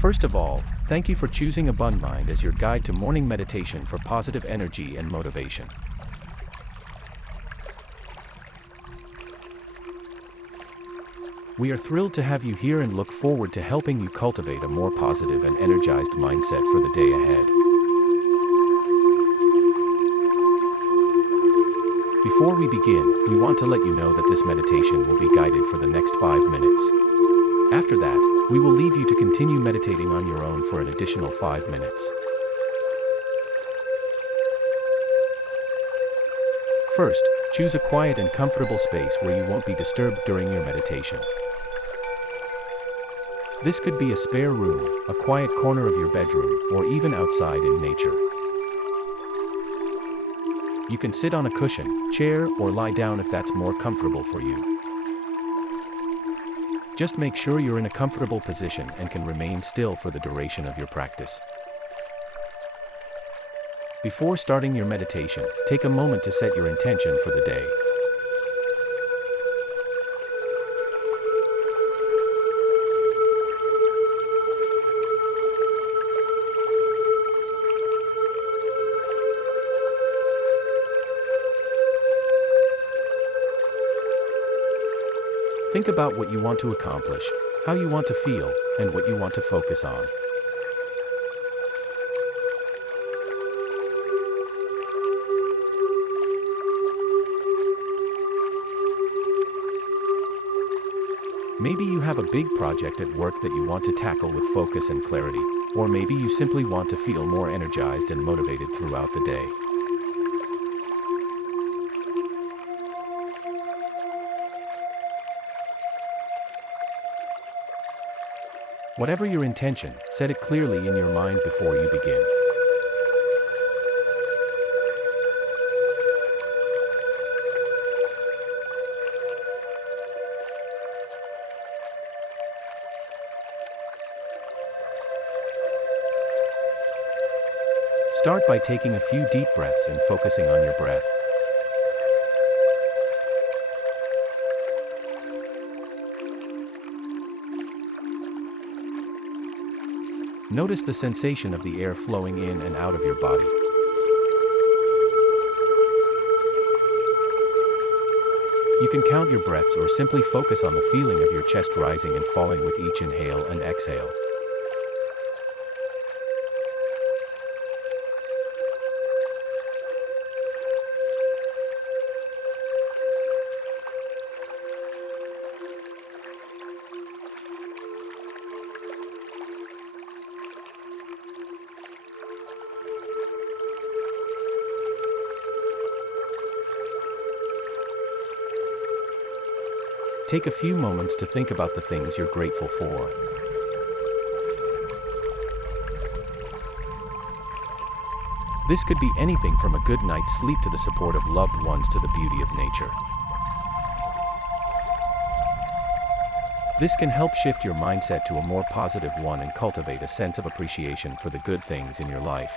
First of all, thank you for choosing Abund Mind as your guide to morning meditation for positive energy and motivation. We are thrilled to have you here and look forward to helping you cultivate a more positive and energized mindset for the day ahead. Before we begin, we want to let you know that this meditation will be guided for the next 5 minutes. After that, we will leave you to continue meditating on your own for an additional 5 minutes. First, choose a quiet and comfortable space where you won't be disturbed during your meditation. This could be a spare room, a quiet corner of your bedroom, or even outside in nature. You can sit on a cushion, chair, or lie down if that's more comfortable for you. Just make sure you're in a comfortable position and can remain still for the duration of your practice. Before starting your meditation, take a moment to set your intention for the day. Think about what you want to accomplish, how you want to feel, and what you want to focus on. Maybe you have a big project at work that you want to tackle with focus and clarity, or maybe you simply want to feel more energized and motivated throughout the day. Whatever your intention, set it clearly in your mind before you begin. Start by taking a few deep breaths and focusing on your breath. Notice the sensation of the air flowing in and out of your body. You can count your breaths or simply focus on the feeling of your chest rising and falling with each inhale and exhale. Take a few moments to think about the things you're grateful for. This could be anything from a good night's sleep to the support of loved ones to the beauty of nature. This can help shift your mindset to a more positive one and cultivate a sense of appreciation for the good things in your life.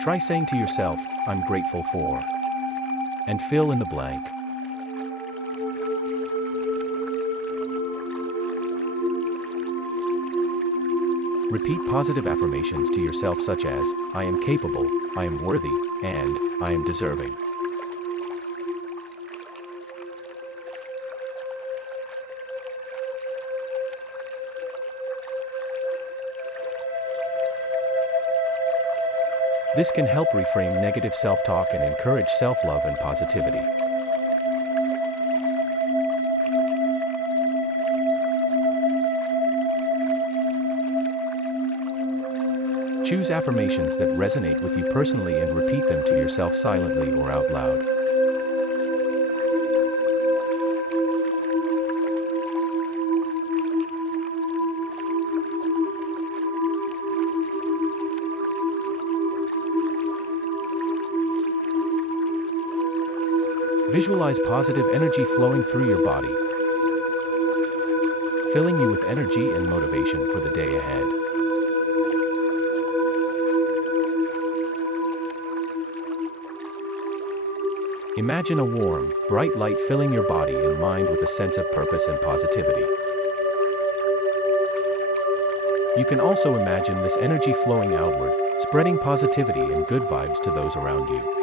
Try saying to yourself, "I'm grateful for," and fill in the blank. Repeat positive affirmations to yourself such as, "I am capable, I am worthy, and I am deserving." This can help reframe negative self-talk and encourage self-love and positivity. Choose affirmations that resonate with you personally and repeat them to yourself silently or out loud. Visualize positive energy flowing through your body. filling you with energy and motivation for the day ahead. Imagine a warm, bright light filling your body and mind with a sense of purpose and positivity. You can also imagine this energy flowing outward, spreading positivity and good vibes to those around you.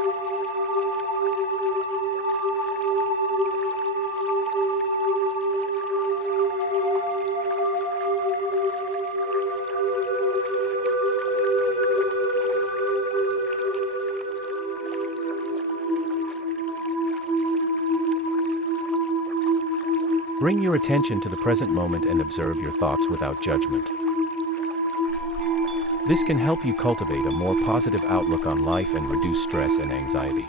Bring your attention to the present moment and observe your thoughts without judgment. This can help you cultivate a more positive outlook on life and reduce stress and anxiety.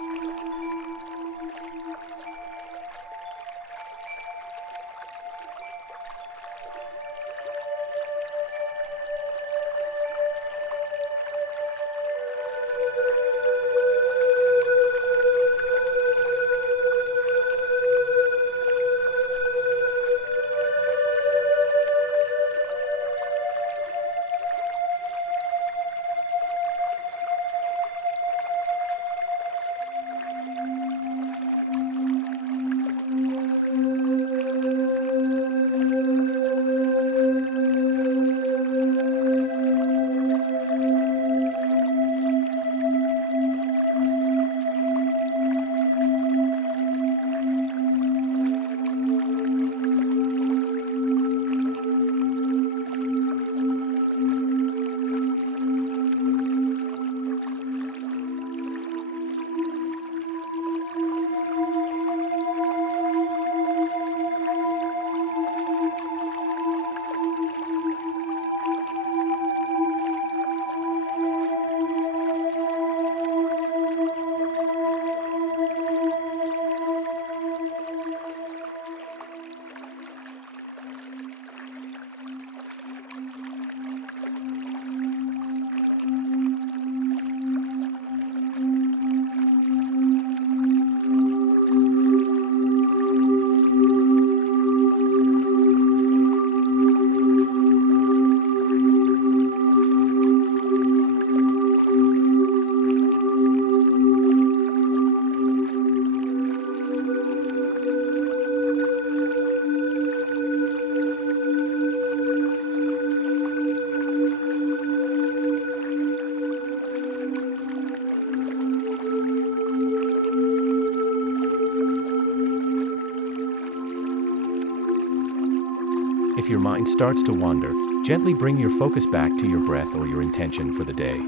If your mind starts to wander, gently bring your focus back to your breath or your intention for the day.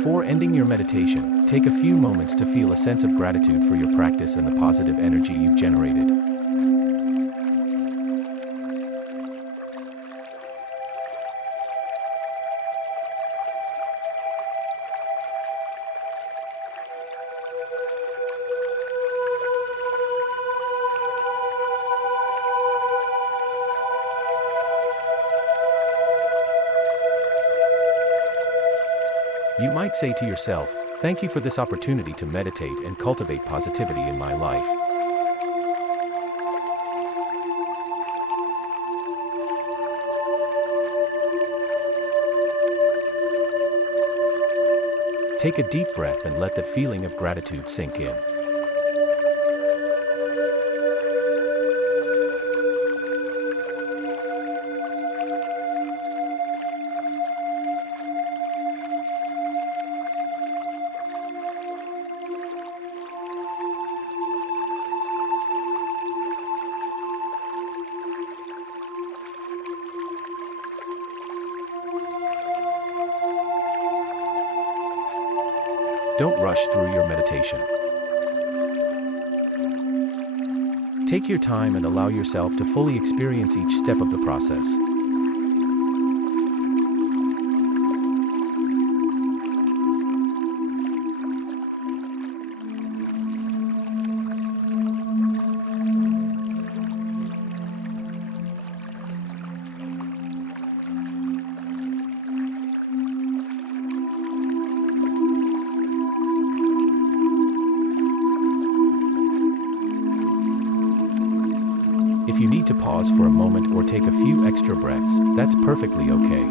Before ending your meditation, take a few moments to feel a sense of gratitude for your practice and the positive energy you've generated. You might say to yourself, "Thank you for this opportunity to meditate and cultivate positivity in my life." Take a deep breath and let that feeling of gratitude sink in. Don't rush through your meditation. Take your time and allow yourself to fully experience each step of the process. If you need to pause for a moment or take a few extra breaths, that's perfectly okay.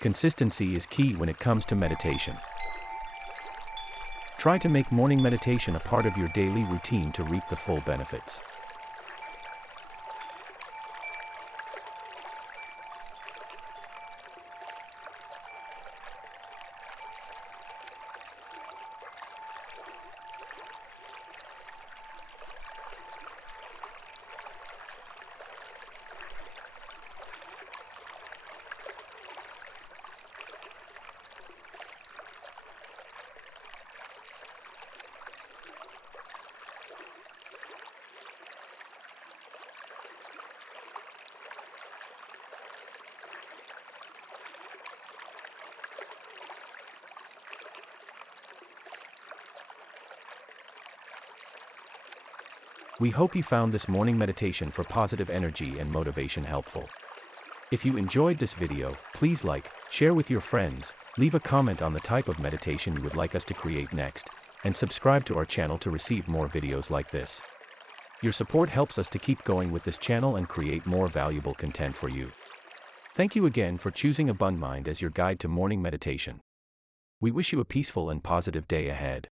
Consistency is key when it comes to meditation. Try to make morning meditation a part of your daily routine to reap the full benefits. We hope you found this morning meditation for positive energy and motivation helpful. If you enjoyed this video, please like, share with your friends, leave a comment on the type of meditation you would like us to create next, and subscribe to our channel to receive more videos like this. Your support helps us to keep going with this channel and create more valuable content for you. Thank you again for choosing Abundant Mind as your guide to morning meditation. We wish you a peaceful and positive day ahead.